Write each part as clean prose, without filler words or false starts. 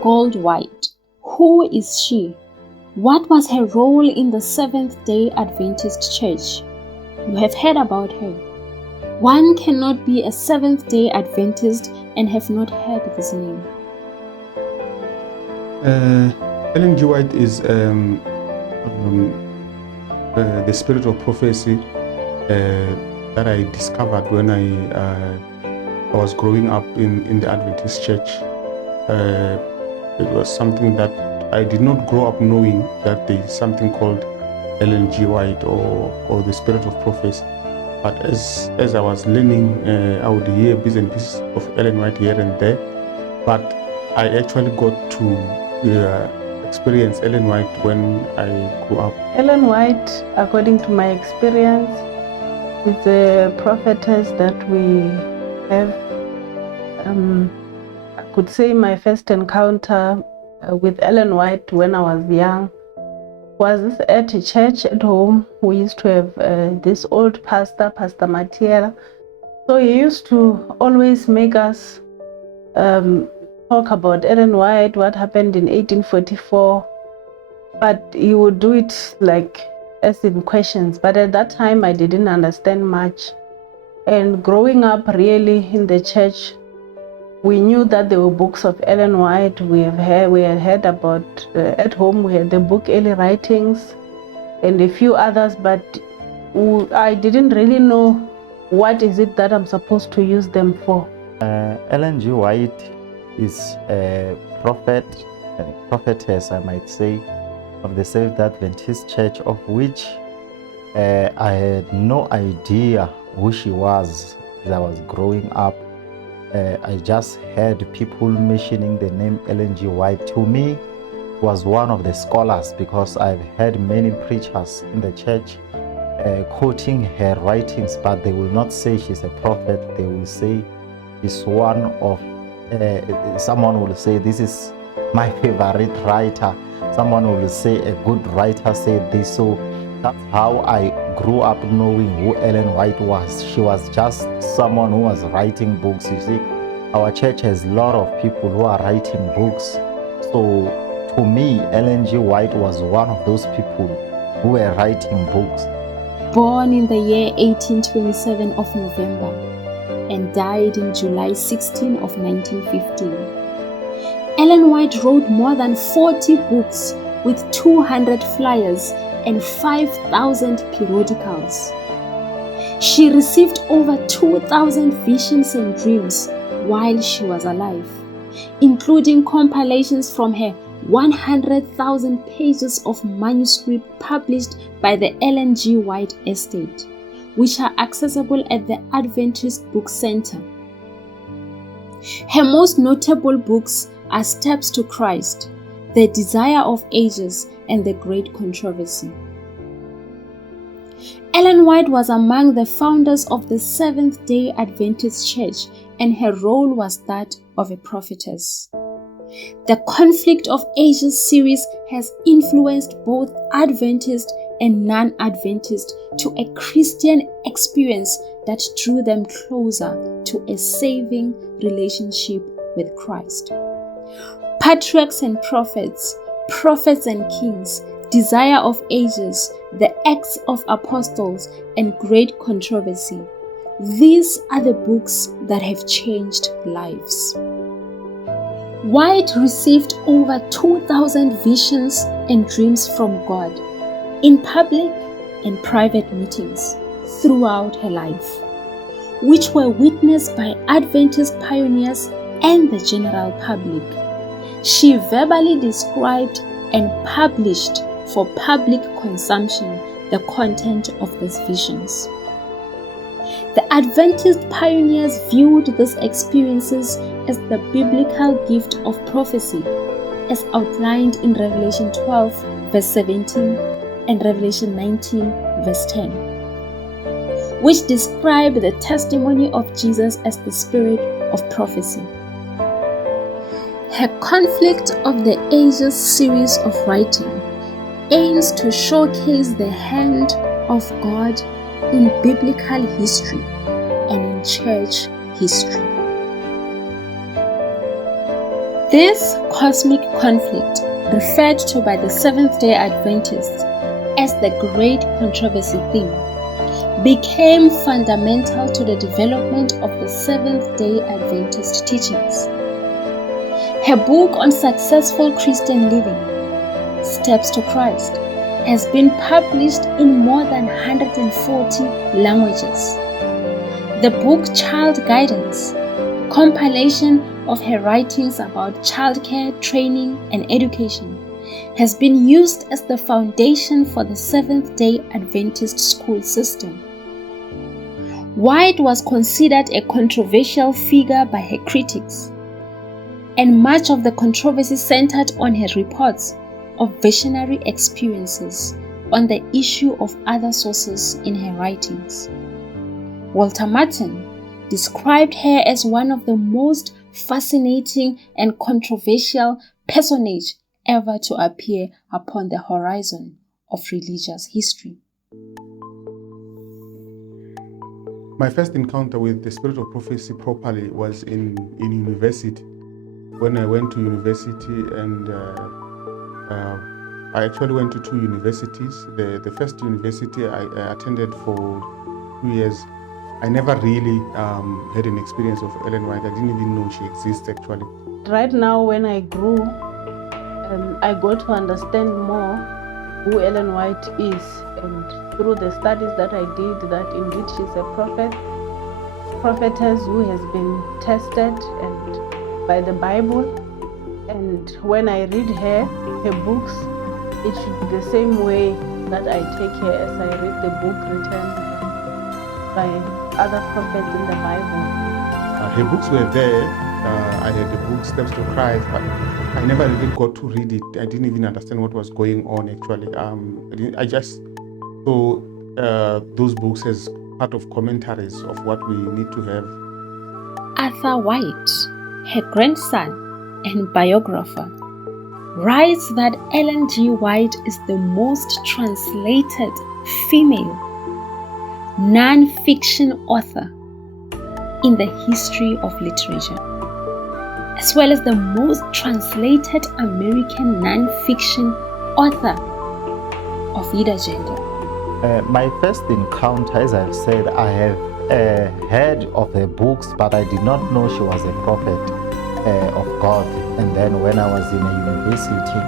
Gould. Who is she? What was her role in the Seventh-day Adventist Church? You have heard about her. One cannot be a Seventh-day Adventist and have not heard this name. Ellen G. White is the spirit of prophecy that I discovered when I was growing up in the Adventist Church. It was something that I did not grow up knowing, that there is something called Ellen G. White or the spirit of prophecy. But as I was learning, I would hear bits and pieces of Ellen White here and there. But I actually got to experience Ellen White when I grew up. Ellen White, according to my experience, is a prophetess that we have. I could say my first encounter with Ellen White when I was young was at a church at home. We used to have this old pastor, Pastor Matiera. So he used to always make us talk about Ellen White, what happened in 1844. But he would do it like as in questions. But at that time, I didn't understand much. And growing up really in the church, we knew that there were books of Ellen White. We had heard about, at home, we had the book Early Writings and a few others, but I didn't really know what is it that I'm supposed to use them for. Ellen G. White is a prophetess, I might say, of the Seventh-day Adventist Church, of which I had no idea who she was as I was growing up. I just heard people mentioning the name Ellen G. White. To me, was one of the scholars, because I've heard many preachers in the church quoting her writings, but they will not say she's a prophet. They will say she's one of, someone will say, this is my favorite writer. Someone will say a good writer said this. So that's how I grew up knowing who Ellen White was. She was just someone who was writing books. You see, our church has a lot of people who are writing books. So to me, Ellen G. White was one of those people who were writing books. Born in the year 1827 of November and died in July 16 of 1915. Ellen White wrote more than 40 books with 200 flyers and 5,000 periodicals. She received over 2,000 visions and dreams while she was alive, including compilations from her 100,000 pages of manuscript published by the Ellen G. White Estate, which are accessible at the Adventist Book Center. Her most notable books are Steps to Christ, The Desire of Ages, and The Great Controversy. Ellen White was among the founders of the Seventh-day Adventist Church, and her role was that of a prophetess. The Conflict of Ages series has influenced both Adventist and non-Adventist to a Christian experience that drew them closer to a saving relationship with Christ. Patriarchs and Prophets, Prophets and Kings, Desire of Ages, The Acts of Apostles, and Great Controversy. These are the books that have changed lives. White received over 2,000 visions and dreams from God in public and private meetings throughout her life, which were witnessed by Adventist pioneers and the general public. She verbally described and published for public consumption the content of these visions. The Adventist pioneers viewed these experiences as the biblical gift of prophecy, as outlined in Revelation 12, verse 17, and Revelation 19, verse 10, which describe the testimony of Jesus as the spirit of prophecy. Her Conflict of the Ages series of writing aims to showcase the hand of God in biblical history and in church history. This cosmic conflict, referred to by the Seventh-day Adventists as the Great Controversy theme, became fundamental to the development of the Seventh-day Adventist teachings. Her book on successful Christian living, Steps to Christ, has been published in more than 140 languages. The book Child Guidance, a compilation of her writings about childcare, training, and education, has been used as the foundation for the Seventh-day Adventist school system. White was considered a controversial figure by her critics, and much of the controversy centered on her reports of visionary experiences on the issue of other sources in her writings. Walter Martin described her as one of the most fascinating and controversial personages ever to appear upon the horizon of religious history. My first encounter with the spirit of prophecy properly was in university. When I went to university, and I actually went to 2 universities. The first university I attended for 2 years, I never really had an experience of Ellen White. I didn't even know she exists actually. Right now, when I grew, I got to understand more who Ellen White is, and through the studies that I did, that indeed she's a prophetess who has been tested and by the Bible. And when I read her books, it should be the same way that I take her as I read the book written by other prophets in the Bible. Her books were there. I had the book Steps to Christ, but I never really got to read it. I didn't even understand what was going on actually. I just saw those books as part of commentaries of what we need to have. Arthur White, her grandson and biographer, writes that Ellen G. White is the most translated female non-fiction author in the history of literature, as well as the most translated American non-fiction author of either gender. My first encounter, as I've said, I have heard of her books, but I did not know she was a prophet of God. And then when I was in a university,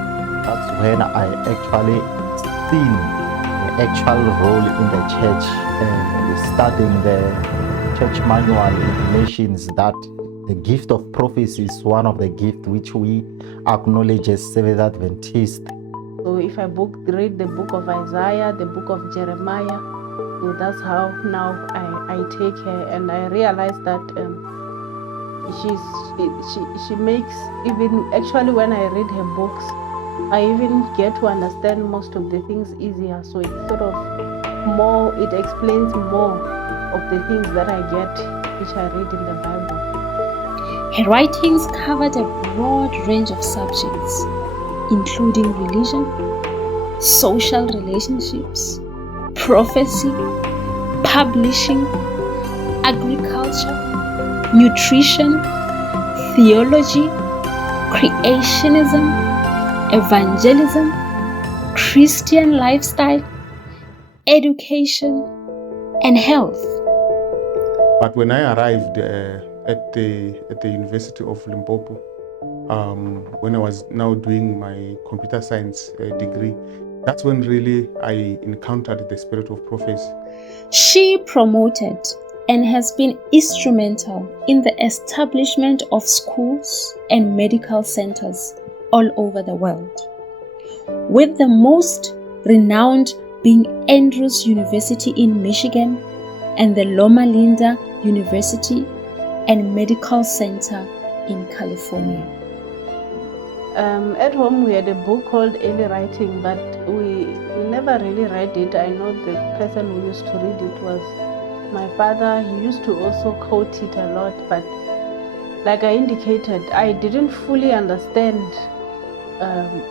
that's when I actually seen the actual role in the church, studying the church manual informations that the gift of prophecy is one of the gifts which we acknowledge as Seventh Adventists. So if I read the book of Isaiah, the book of Jeremiah, so that's how now I take her, and I realize that she makes, even actually when I read her books, I even get to understand most of the things easier. So it's sort of more, it explains more of the things that I get, which I read in the Bible. Her writings covered a broad range of subjects, including religion, social relationships, prophecy, publishing, agriculture, nutrition, theology, creationism, evangelism, Christian lifestyle, education, and health. But when I arrived at the University of Limpopo, when I was now doing my computer science degree, that's when really I encountered the spirit of prophecy. She promoted and has been instrumental in the establishment of schools and medical centers all over the world, with the most renowned being Andrews University in Michigan and the Loma Linda University and Medical Center in California. At home we had a book called Early Writing, but we never really read it. I know the person who used to read it was my father. He used to also quote it a lot, but like I indicated, I didn't fully understand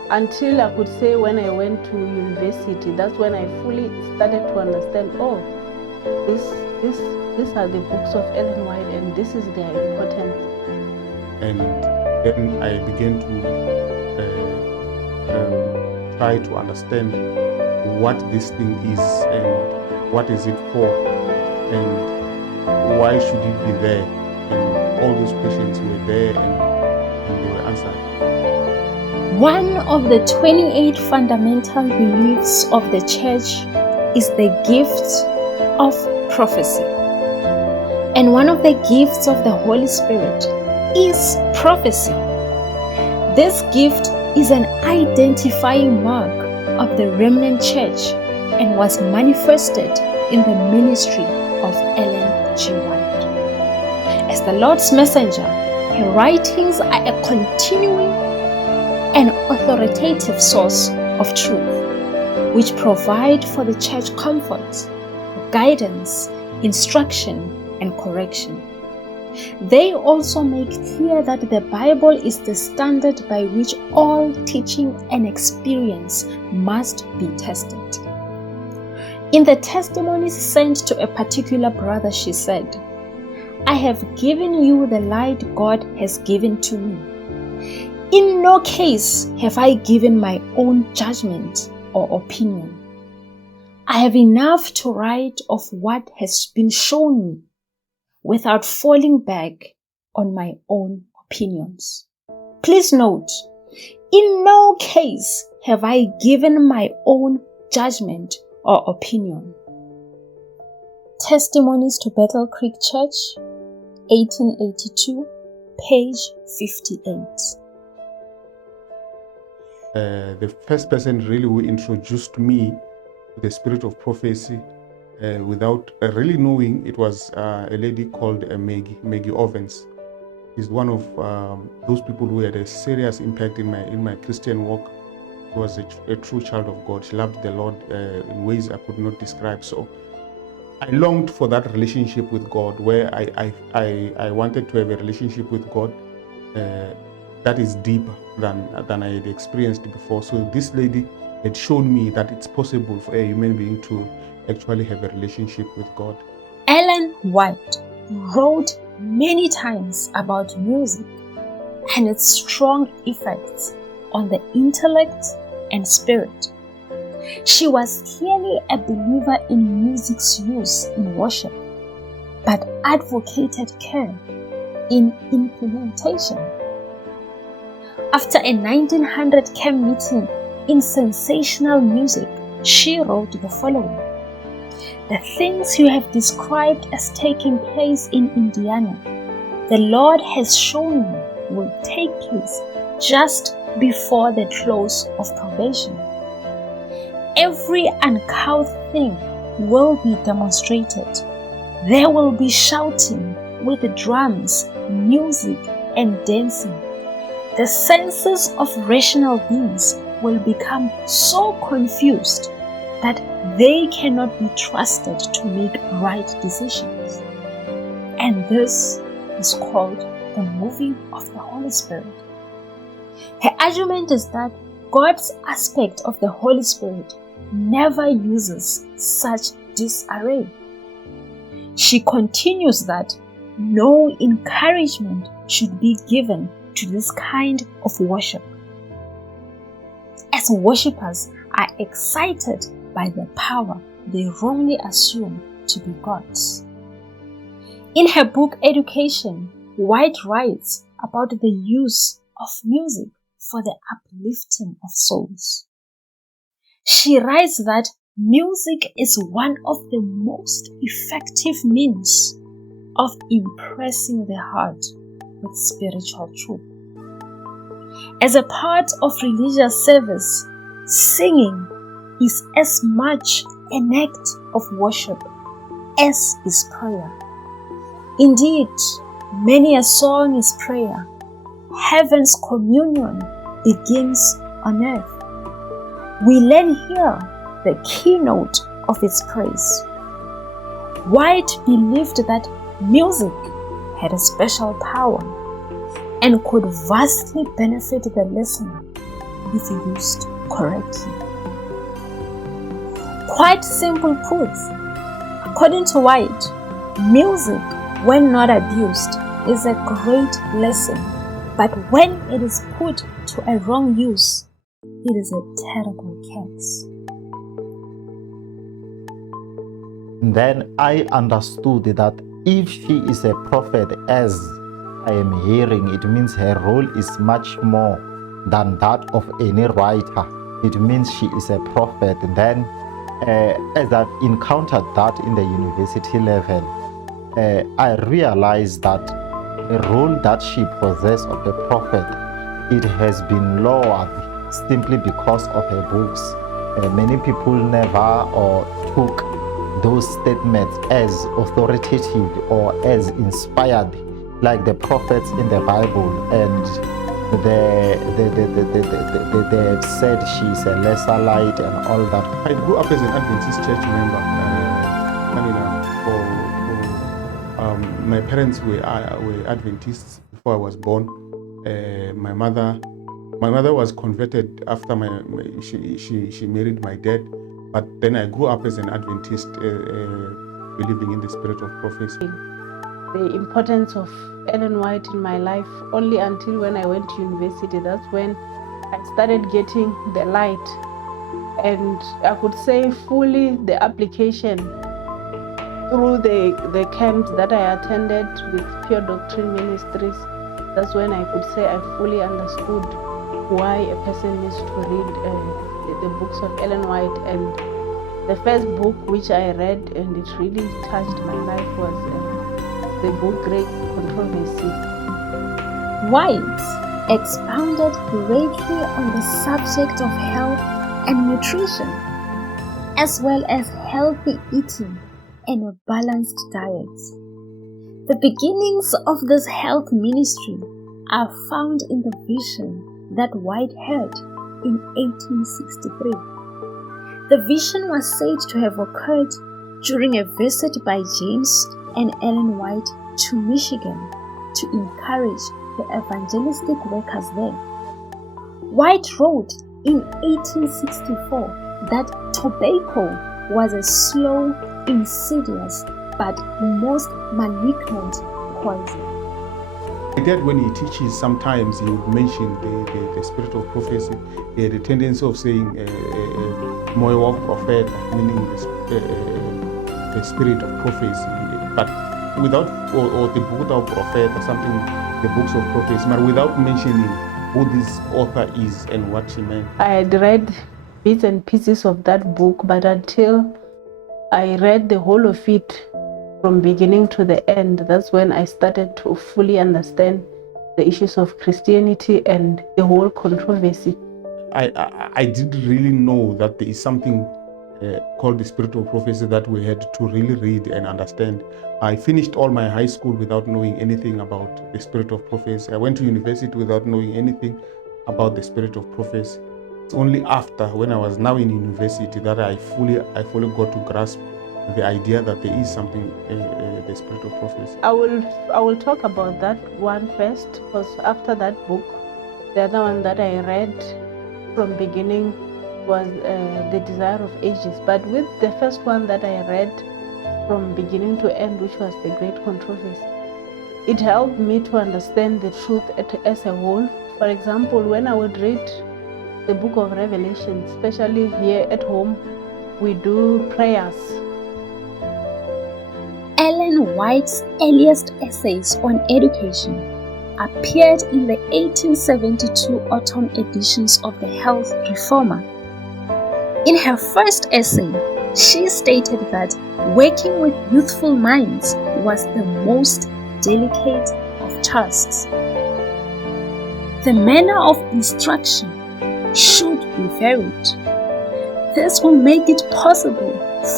until I could say when I went to university. That's when I fully started to understand, these are the books of Ellen White and this is their importance. And then I began to try to understand what this thing is and what is it for and why should it be there, and all those questions were there and they were answered. One of the 28 fundamental beliefs of the church is the gift of prophecy. And one of the gifts of the Holy Spirit is prophecy. This gift is an identifying mark of the remnant church and was manifested in the ministry of Ellen G. White. As the Lord's messenger, her writings are a continuing and authoritative source of truth, which provide for the church comfort, guidance, instruction, and correction. They also make clear that the Bible is the standard by which all teaching and experience must be tested. In the testimonies sent to a particular brother, she said, "I have given you the light God has given to me. In no case have I given my own judgment or opinion. I have enough to write of what has been shown me, without falling back on my own opinions." Please note, in no case have I given my own judgment or opinion. Testimonies to Bethel Creek Church, 1882, page 58. The first person really who introduced me to the spirit of prophecy without really knowing, it was a lady called Maggie Ovens. She's one of those people who had a serious impact in my Christian walk. She was a true child of God. She loved the Lord in ways I could not describe. So I longed for that relationship with God, where I wanted to have a relationship with God that is deeper than I had experienced before. So this lady had shown me that it's possible for a human being to actually have a relationship with God. Ellen White wrote many times about music and its strong effects on the intellect and spirit. She was clearly a believer in music's use in worship, but advocated care in implementation. After a 1900 camp meeting in sensational music, she wrote the following: "The things you have described as taking place in Indiana, the Lord has shown me will take place just before the close of probation. Every uncouth thing will be demonstrated. There will be shouting with drums, music, and dancing. The senses of rational beings will become so confused that they cannot be trusted to make right decisions. And this is called the moving of the Holy Spirit." Her argument is that God's aspect of the Holy Spirit never uses such disarray. She continues that no encouragement should be given to this kind of worship, as worshippers are excited by the power they wrongly assume to be God's. In her book Education, White writes about the use of music for the uplifting of souls. She writes that music is one of the most effective means of impressing the heart with spiritual truth. As a part of religious service, singing is as much an act of worship as is prayer. Indeed, many a song is prayer. Heaven's communion begins on earth. We learn here the keynote of its praise. White believed that music had a special power and could vastly benefit the listener if used correctly. Quite simple put, according to White, music, when not abused, is a great blessing But when it is put to a wrong use, it is a terrible curse. Then I understood that if she is a prophet, as I am hearing, it means her role is much more than that of any writer. It means she is a prophet. Then, as I've encountered that in the university level, I realized that the role that she possessed of a prophet, it has been lowered simply because of her books. Many people never took those statements as authoritative or as inspired like the prophets in the Bible, and they have said she's a lesser light and all that. I grew up as an Adventist church member. Funny enough, my parents were Adventists before I was born. My mother was converted after she married my dad. But then I grew up as an Adventist, believing in the spirit of prophecy. The importance of Ellen White in my life only until when I went to university. That's when I started getting the light, and I could say fully the application through the camps that I attended with Pure Doctrine Ministries. That's when I could say I fully understood why a person needs to read the books of Ellen White. And the first book which I read and it really touched my life was the book Great Controversy. White expounded greatly on the subject of health and nutrition, as well as healthy eating and a balanced diet. The beginnings of this health ministry are found in the vision that White had in 1863. The vision was said to have occurred during a visit by James and Ellen White to Michigan to encourage the evangelistic workers there. White wrote in 1864 that tobacco was a slow, insidious, but most malignant poison. My dad, when he teaches, sometimes he would mention the spirit of prophecy. He had a tendency of saying Moyo prophet, meaning the spirit of prophecy, but without, or the book of prophet or something, the books of prophecy, but without mentioning who this author is and what she meant. I had read bits and pieces of that book, but until I read the whole of it from beginning to the end, that's when I started to fully understand the issues of Christianity and the whole controversy. I didn't really know that there is something called the spirit of prophecy that we had to really read and understand. I finished all my high school without knowing anything about the spirit of prophecy. I went to university without knowing anything about the spirit of prophecy. It's only after, when I was now in university, that I fully got to grasp the idea that there is something, the spirit of prophecy. I will talk about that one first, because after that book, the other one that I read from beginning was The Desire of Ages. But with the first one that I read from beginning to end, which was The Great Controversy, it helped me to understand the truth as a whole. For example, when I would read the book of Revelation, especially here at home, we do prayers. Ellen White's earliest essays on education appeared in the 1872 autumn editions of the Health Reformer. In her first essay, she stated that working with youthful minds was the most delicate of tasks. The manner of instruction should be varied. This will make it possible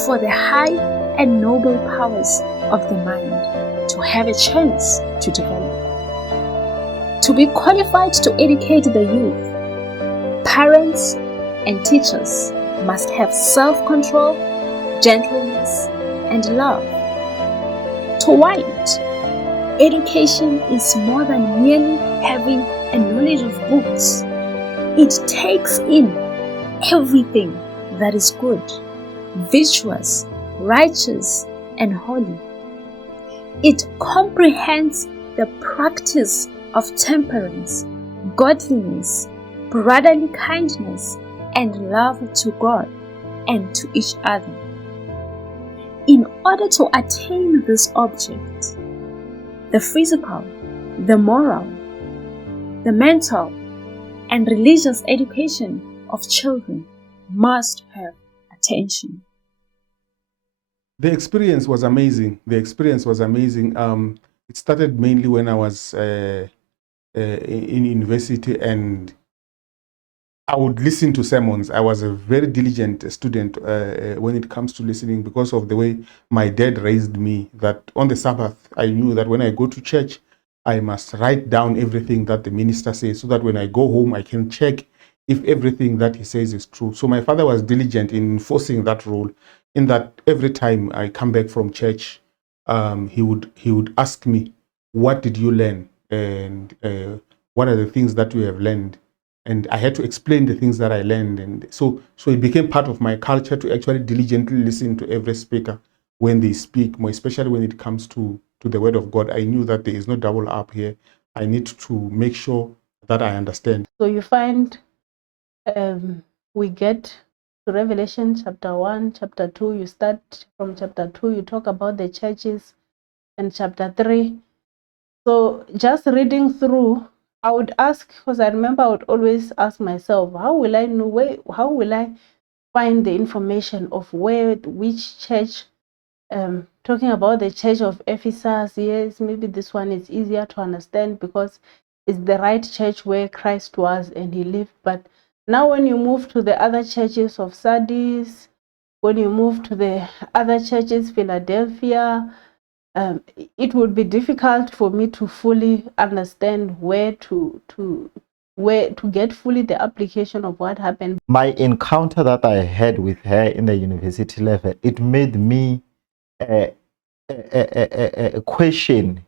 for the high and noble powers of the mind to have a chance to develop. To be qualified to educate the youth, parents and teachers must have self-control, gentleness, and love. To White, education is more than merely having a knowledge of books. It takes in everything that is good, virtuous, righteous, and holy. It comprehends the practice of temperance, godliness, brotherly kindness, and love to God and to each other. In order to attain this object, the physical, the moral, the mental, and religious education of children must have attention. The experience was amazing. It started mainly when I was in university, and I would listen to sermons. I was a very diligent student when it comes to listening, because of the way my dad raised me, that on the Sabbath, I knew that when I go to church, I must write down everything that the minister says, so that when I go home, I can check if everything that he says is true. So my father was diligent in enforcing that rule, in that every time I come back from church, he would ask me, what did you learn? And what are the things that you have learned? And I had to explain the things that I learned. And so it became part of my culture to actually diligently listen to every speaker when they speak, more especially when it comes to the word of God. I knew that there is no double up here. I need to make sure that I understand. So you find we get to Revelation chapter 1, chapter 2. You start from chapter 2, you talk about the churches, and chapter 3. So just reading through, I would ask, because I remember I would always ask myself, how will I know how will I find the information of which church, talking about the church of Ephesus, yes, maybe this one is easier to understand because it's the right church where Christ was and he lived. But now when you move to the other churches of Sardis, when you move to the other churches, Philadelphia, it would be difficult for me to fully understand where to get fully the application of what happened. My encounter that I had with her in the university level, it made me question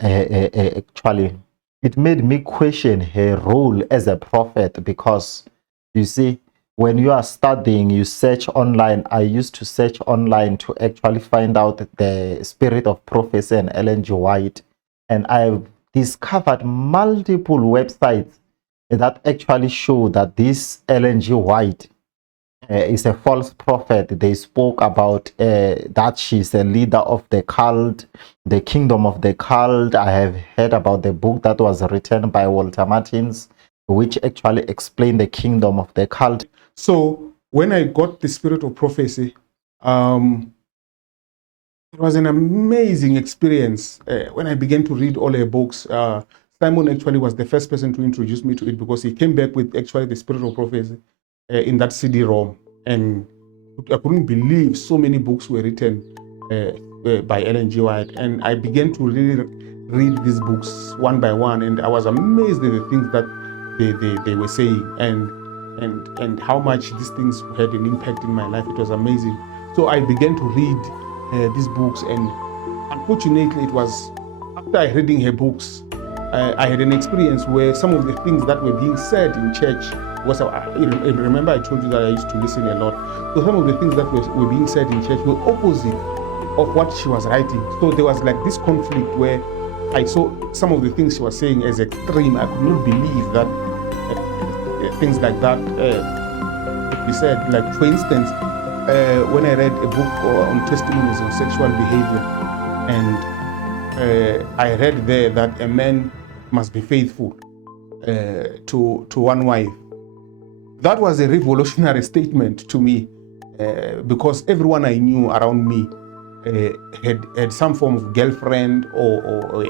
actually, it made me question her role as a prophet, because you see, when you are studying, you search online. I used to search online to actually find out the spirit of prophecy and Ellen G. White, and I've discovered multiple websites that actually show that this Ellen G. White is a false prophet. They spoke about that she's a leader of the cult, the kingdom of the cult. I have heard about the book that was written by Walter Martins, which actually explained the kingdom of the cult. So when I got the spirit of prophecy, it was an amazing experience. When I began to read all her books, Simon actually was the first person to introduce me to it, because he came back with actually the spirit of prophecy in that CD-ROM. And I couldn't believe so many books were written by Ellen G. White. And I began to really read these books one by one, and I was amazed at the things that they were saying, and how much these things had an impact in my life. It was amazing. So I began to read these books, and unfortunately, it was after I reading her books, I had an experience where some of the things that were being said in church was, remember I told you that I used to listen a lot. So some of the things that were being said in church were opposite of what she was writing. So there was like this conflict where I saw some of the things she was saying as extreme. I could not believe that things like that could be said. Like, for instance, when I read a book on testimonies on sexual behavior, and I read there that a man must be faithful to one wife. That was a revolutionary statement to me, because everyone I knew around me had some form of girlfriend or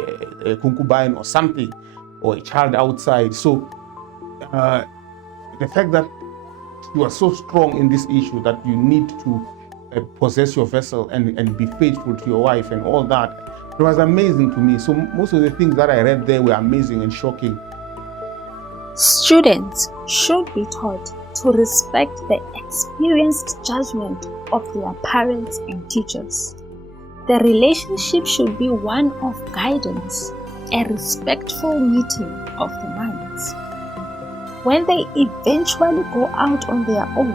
a concubine or something, or a child outside. So the fact that you are so strong in this issue that you need to possess your vessel and be faithful to your wife and all that, it was amazing to me. So most of the things that I read there were amazing and shocking. Students should be taught to respect the experienced judgment of their parents and teachers. The relationship should be one of guidance, a respectful meeting of the minds. When they eventually go out on their own,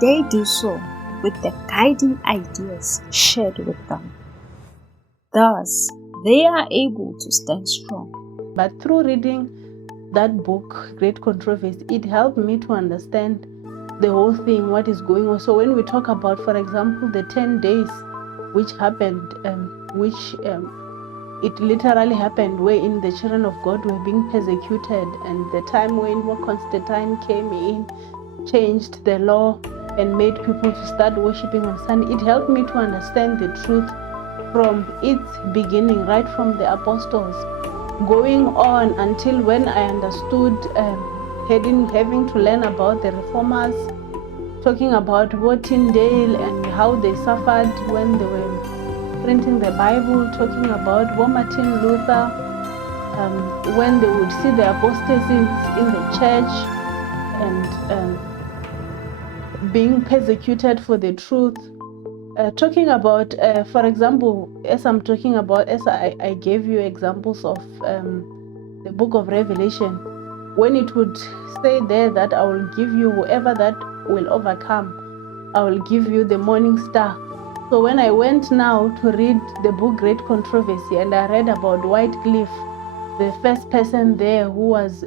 they do so with the guiding ideas shared with them. Thus, they are able to stand strong. But through reading that book, Great Controversy, it helped me to understand the whole thing, what is going on. So when we talk about, for example, the 10 days which happened, it literally happened wherein the children of God were being persecuted, and the time when Constantine came in, changed the law and made people to start worshiping on Sunday. It helped me to understand the truth from its beginning, right from the apostles, going on until when I understood having to learn about the reformers, talking about Wortindale and how they suffered when they were printing the Bible, talking about Martin Luther, when they would see the apostasy in the church and being persecuted for the truth. Talking about, for example, as I gave you examples of the book of Revelation, when it would say there that I will give you whoever that will overcome, I will give you the morning star. So when I went now to read the book Great Controversy, and I read about Wycliffe, the first person there who was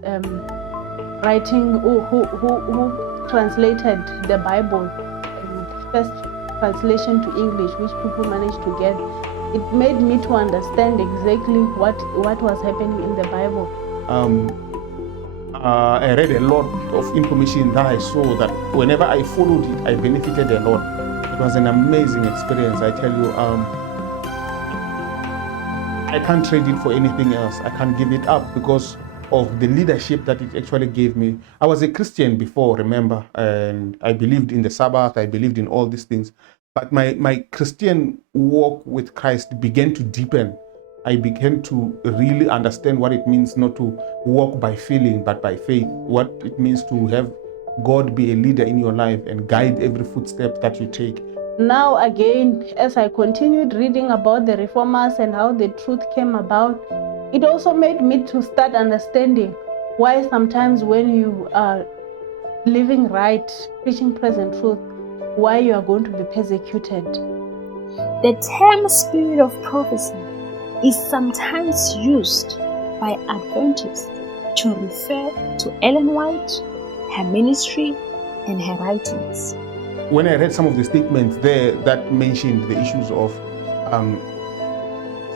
writing, who translated the Bible, first translation to English, which people managed to get, it made me to understand exactly what was happening in the Bible. I read a lot of information that I saw that whenever I followed it, I benefited a lot. It was an amazing experience, I tell you. I can't trade it for anything else. I can't give it up because of the leadership that it actually gave me. I was a Christian before, remember, and I believed in the Sabbath, I believed in all these things. But my Christian walk with Christ began to deepen. I began to really understand what it means not to walk by feeling, but by faith. What it means to have God be a leader in your life and guide every footstep that you take. Now again, as I continued reading about the reformers and how the truth came about, it also made me to start understanding why sometimes when you are living right, preaching present truth, why you are going to be persecuted. The term spirit of prophecy is sometimes used by Adventists to refer to Ellen White, her ministry, and her writings. When I read some of the statements there that mentioned the issues of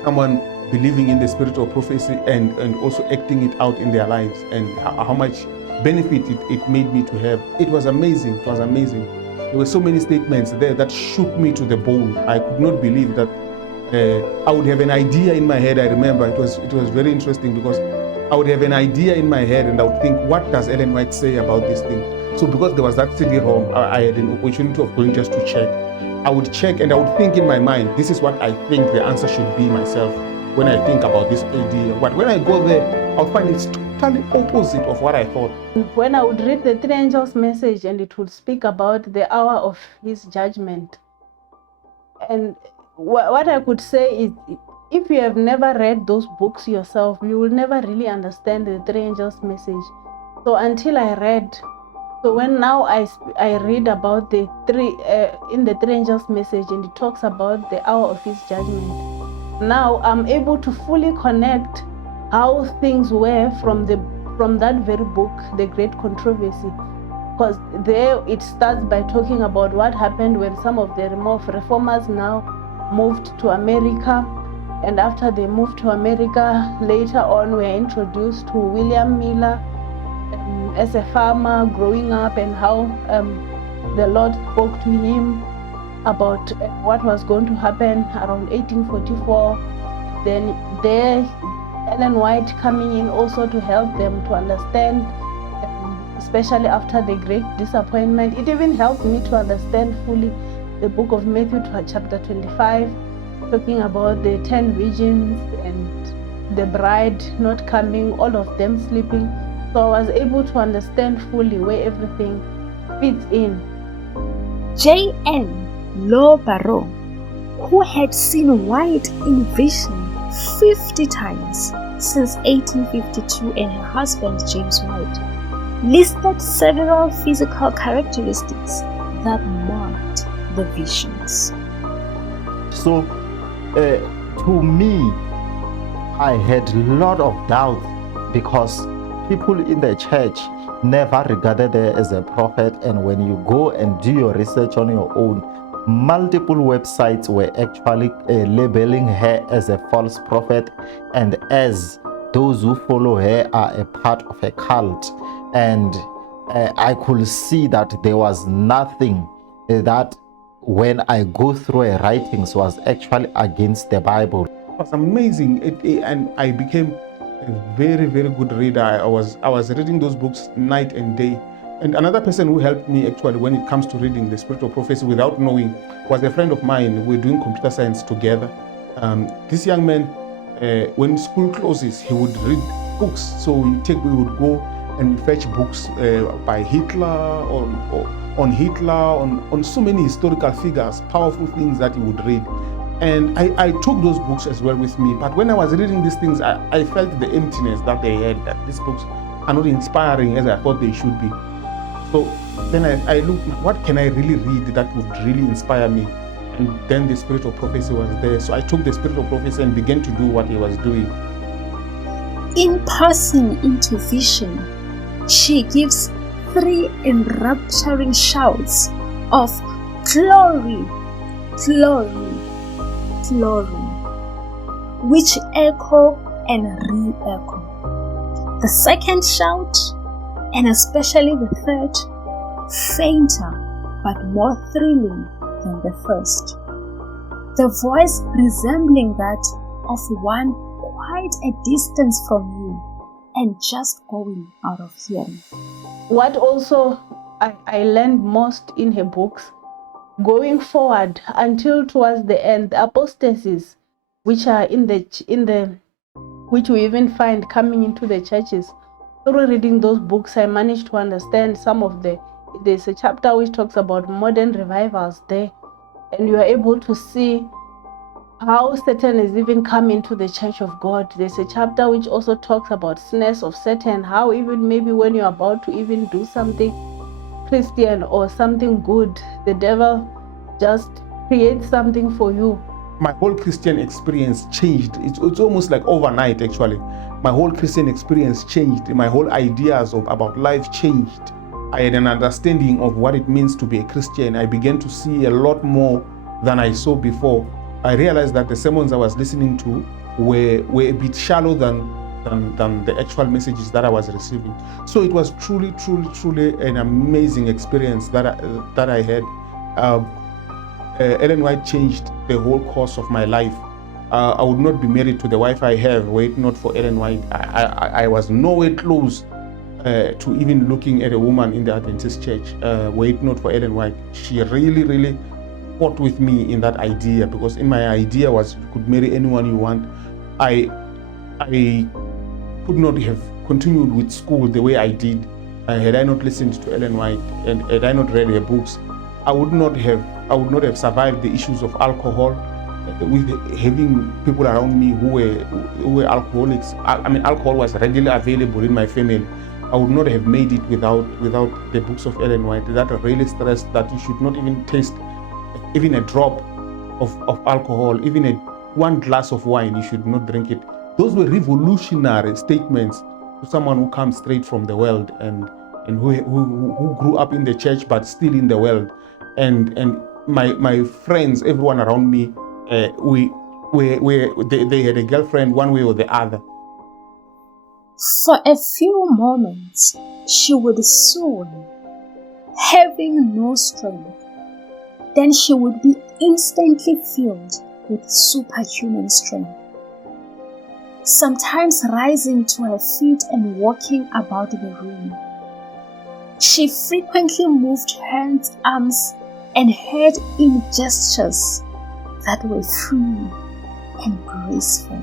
someone believing in the spirit of prophecy and also acting it out in their lives, and how much benefit it made me to have, it was amazing. It was amazing. There were so many statements there that shook me to the bone. I could not believe that I would have an idea in my head. I remember it was very interesting because I would have an idea in my head and I would think, what does Ellen White say about this thing? So because there was that CD-ROM, I had an opportunity of going just to check. I would check and I would think in my mind, this is what I think the answer should be myself when I think about this idea. But when I go there, I'll find it's totally opposite of what I thought. When I would read the three angels' message and it would speak about the hour of his judgment, and what I could say is, if you have never read those books yourself, you will never really understand the three angels' message. So until I read, so when now I read about the three angels' message, and it talks about the hour of his judgment, now I'm able to fully connect how things were from that very book, The Great Controversy. Because there it starts by talking about what happened when some of the reformers now moved to America, and after they moved to America, later on we are introduced to William Miller as a farmer growing up, and how the Lord spoke to him about what was going to happen around 1844. Then there Ellen White coming in also to help them to understand, especially after the great disappointment. It even helped me to understand fully the book of Matthew chapter 25, talking about the 10 virgins and the bride not coming, all of them sleeping. So I was able to understand fully where everything fits in. J.N. Law Barrow, who had seen White in vision 50 times since 1852, and her husband James White, listed several physical characteristics that marked the visions. So to me, I had a lot of doubts because people in the church never regarded her as a prophet. And when you go and do your research on your own, multiple websites were actually labeling her as a false prophet, and as those who follow her are a part of a cult. And I could see that there was nothing that, when I go through her writings, was actually against the Bible. It was amazing, and I became a very, very good reader. I was reading those books night and day. And another person who helped me actually when it comes to reading the Spirit of Prophecy without knowing was a friend of mine. We were doing computer science together. This young man, when school closes, he would read books. So we would go and fetch books by Hitler, on Hitler, on so many historical figures, powerful things that he would read. And I took those books as well with me. But when I was reading these things, I felt the emptiness that they had, that these books are not inspiring as I thought they should be. So then I looked, what can I really read that would really inspire me? And then the Spirit of Prophecy was there. So I took the Spirit of Prophecy and began to do what he was doing. In passing into vision, she gives 3 enrapturing shouts of glory, glory, glory, which echo and re-echo. The second shout, and especially the third, fainter but more thrilling than the first. The voice resembling that of one quite a distance from you and just going out of hearing. What also I learned most in her books, going forward until towards the end, the apostasies which are which we even find coming into the churches. Through reading those books, I managed to understand some of there's a chapter which talks about modern revivals there, and you are able to see how Satan has even come into the church of God. There's a chapter which also talks about snares of Satan, how even maybe when you're about to even do something Christian or something good, the devil just creates something for you. My whole Christian experience changed. It's almost like overnight, actually. My whole Christian experience changed. My whole ideas about life changed. I had an understanding of what it means to be a Christian. I began to see a lot more than I saw before. I realized that the sermons I was listening to were a bit shallow than the actual messages that I was receiving. So it was truly an amazing experience that I had. Ellen White changed the whole course of my life. I would not be married to the wife I have were it not for Ellen White. I was nowhere close to even looking at a woman in the Adventist church were it not for Ellen White. She really fought with me in that idea, because in my idea was you could marry anyone you want. I could not have continued with school the way I did had I not listened to Ellen White and had I not read her books. I would not have survived the issues of alcohol, with having people around me who were alcoholics. I mean, alcohol was readily available in my family. I would not have made it without the books of Ellen White. That really stressed that you should not even taste even a drop of alcohol, even one glass of wine, you should not drink it. Those were revolutionary statements to someone who comes straight from the world and who grew up in the church but still in the world. And my friends, everyone around me, they had a girlfriend one way or the other. For a few moments, she would swoon, having no strength. Then she would be instantly filled with superhuman strength, sometimes rising to her feet and walking about the room. She frequently moved hands, arms, and head in gestures that were free and graceful.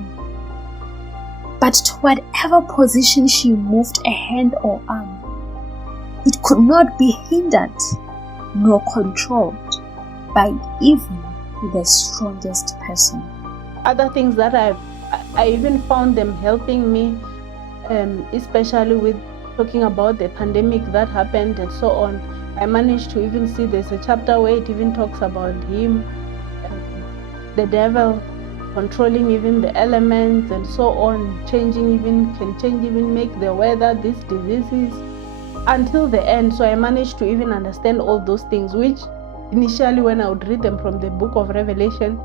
But to whatever position she moved a hand or arm, it could not be hindered nor controlled by even the strongest person. Other things that I even found them helping me, especially with talking about the pandemic that happened and so on. I managed to even see there's a chapter where it even talks about him, the devil controlling even the elements and so on, can change even make the weather, these diseases, until the end. So I managed to even understand all those things, which initially when I would read them from the book of Revelation,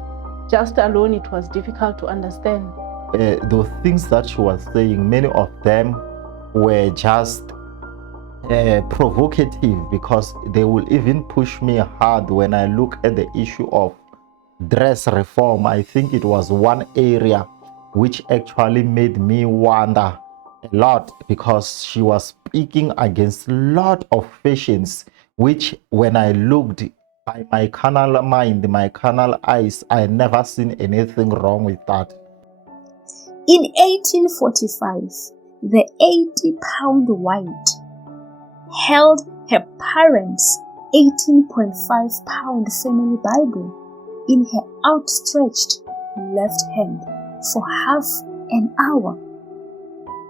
just alone it was difficult to understand. The things that she was saying, many of them were just provocative, because they will even push me hard when I look at the issue of dress reform. I think it was one area which actually made me wonder a lot, because she was speaking against a lot of fashions, which when I looked by my carnal mind, my carnal eyes, I never seen anything wrong with that. In 1845, the 80-pound white held her parents' 18.5-pound family Bible in her outstretched left hand for half an hour.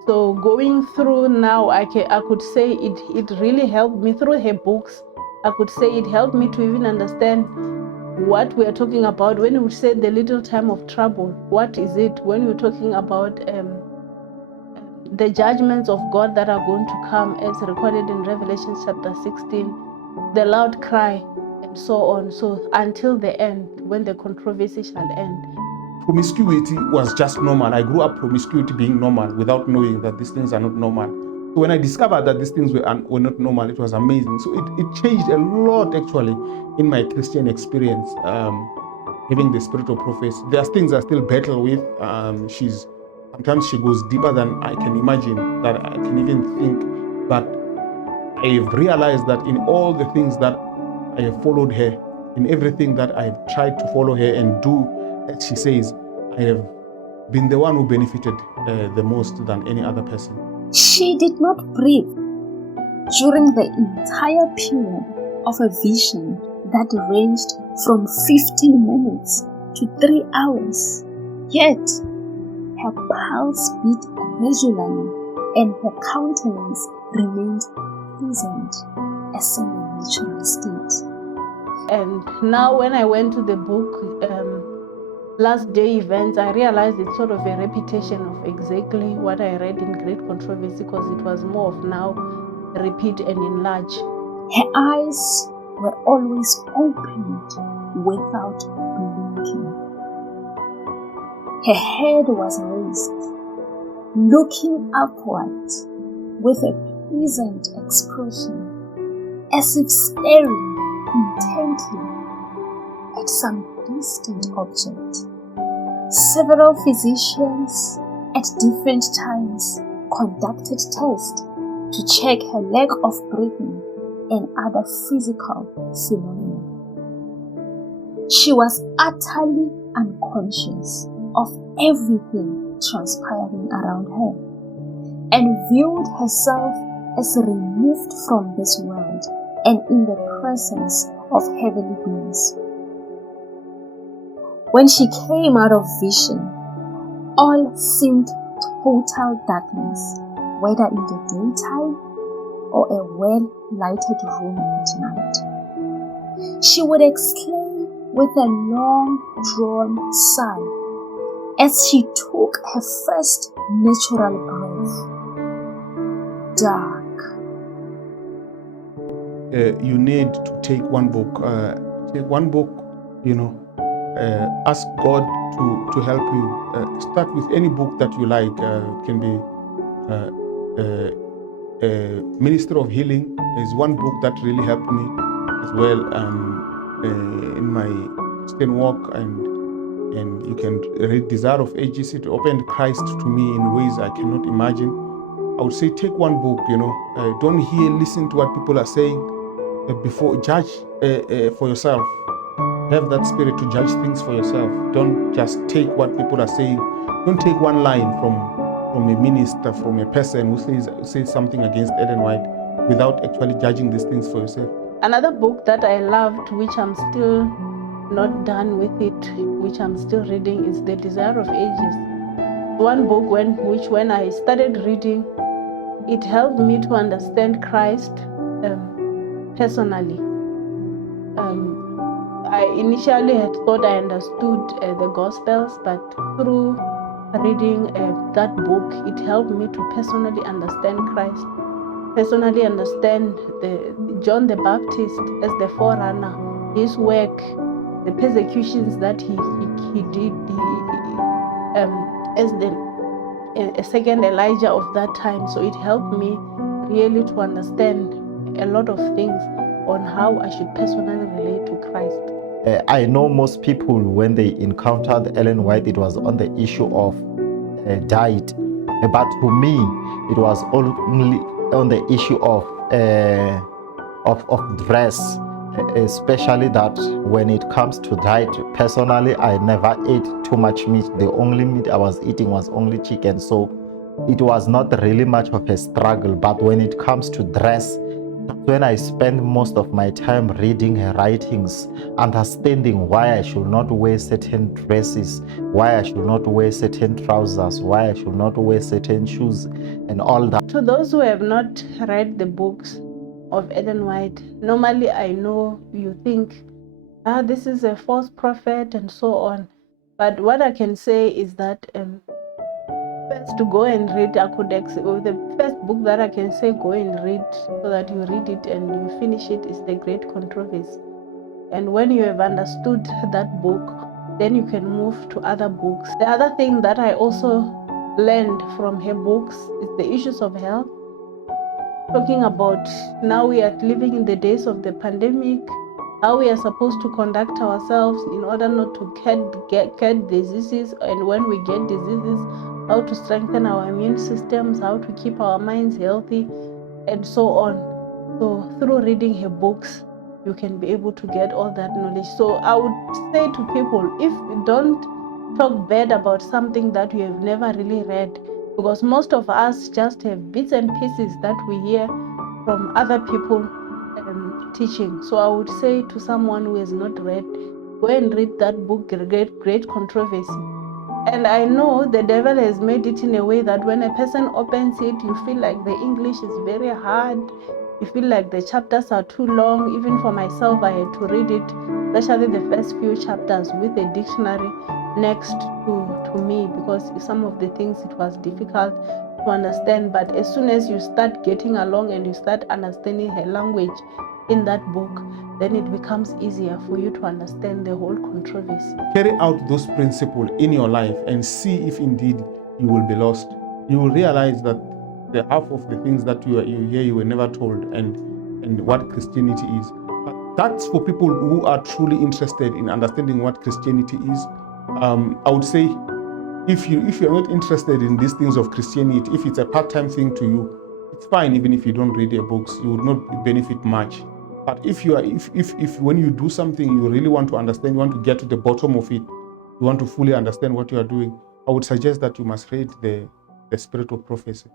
So going through now, I could say it really helped me through her books. I could say it helped me to even understand what we are talking about when we say the little time of trouble. What is it when we're talking about the judgments of God that are going to come, as recorded in Revelation chapter 16, the loud cry, and so on. So until the end, when the controversy shall end. Promiscuity was just normal. I grew up promiscuity being normal without knowing that these things are not normal. So when I discovered that these things were not normal, it was amazing. So it changed a lot actually in my Christian experience, having the spirit of prophecy. There are things I still battle with. Sometimes she goes deeper than I can imagine, that I can even think. But I've realized that in all the things that I have followed her, in everything that I've tried to follow her and do as she says, I have been the one who benefited the most than any other person. She did not breathe during the entire period of a vision that ranged from 15 minutes to 3 hours. Yet, her pulse beat regularly and her countenance remained pleasant as in a natural state. And now when I went to the book, Last Day Events, I realized it's sort of a repetition of exactly what I read in Great Controversy, because it was more of now repeat and enlarge. Her eyes were always opened without blinking. Her head was raised, looking upward with a pleasant expression, as if staring intently at some distant object. Several physicians at different times conducted tests to check her lack of breathing and other physical phenomena. She was utterly unconscious of everything transpiring around her and viewed herself as removed from this world and in the presence of heavenly beings. When she came out of vision, all seemed total darkness, whether in the daytime or a well-lighted room at night. She would exclaim with a long-drawn sigh as she took her first natural breath. Dark. You need to take one book. Ask God to help you. Start with any book that you like. It can be Ministry of Healing is one book that really helped me as well in my Christian walk, and you can read Desire of Ages. It opened Christ to me in ways I cannot imagine. I would say take one book. Don't listen to what people are saying before judge for yourself. Have that spirit to judge things for yourself. Don't just take what people are saying. Don't take one line from a minister, from a person who says something against Ellen White without actually judging these things for yourself. Another book that I loved, which I'm still not done with it, which I'm still reading, is The Desire of Ages. One book which when I started reading, it helped me to understand Christ personally. I initially had thought I understood the Gospels, but through reading that book, it helped me to personally understand Christ, personally understand John the Baptist as the forerunner, his work, the persecutions that he did, as a second Elijah of that time. So it helped me really to understand a lot of things on how I should personally relate to Christ. I know most people, when they encountered Ellen White, it was on the issue of diet. But to me, it was only on the issue of dress, especially that when it comes to diet. Personally, I never ate too much meat. The only meat I was eating was only chicken. So it was not really much of a struggle. But when it comes to dress, that's when I spend most of my time reading her writings, understanding why I should not wear certain dresses, why I should not wear certain trousers, why I should not wear certain shoes, and all that. To those who have not read the books of Ellen White, normally I know you think, this is a false prophet and so on. But what I can say is that first to go and read the first book that I can say go and read, so that you read it and you finish it, is The Great Controversy. And when you have understood that book, then you can move to other books. The other thing that I also learned from her books is the issues of health, talking about now we are living in the days of the pandemic, how we are supposed to conduct ourselves in order not to get diseases, and when we get diseases, how to strengthen our immune systems, how to keep our minds healthy, and so on. So through reading her books, you can be able to get all that knowledge. So I would say to people, if you don't talk bad about something that you have never really read, because most of us just have bits and pieces that we hear from other people teaching. So I would say to someone who has not read, go and read that book, Great Controversy. And I know the devil has made it in a way that when a person opens it, you feel like the English is very hard. You feel like the chapters are too long. Even for myself, I had to read it, especially the first few chapters with a dictionary next to me, because some of the things it was difficult to understand. But as soon as you start getting along and you start understanding her language in that book, then it becomes easier for you to understand the whole controversy. Carry out those principles in your life and see if indeed you will be lost. You will realize that the half of the things that you hear you were never told, and what Christianity is. But that's for people who are truly interested in understanding what Christianity is. I would say, if you're not interested in these things of Christianity, if it's a part-time thing to you, it's fine. Even if you don't read their books, you would not benefit much. But if when you do something you really want to understand, you want to get to the bottom of it, you want to fully understand what you are doing, I would suggest that you must read the Spirit of Prophecy.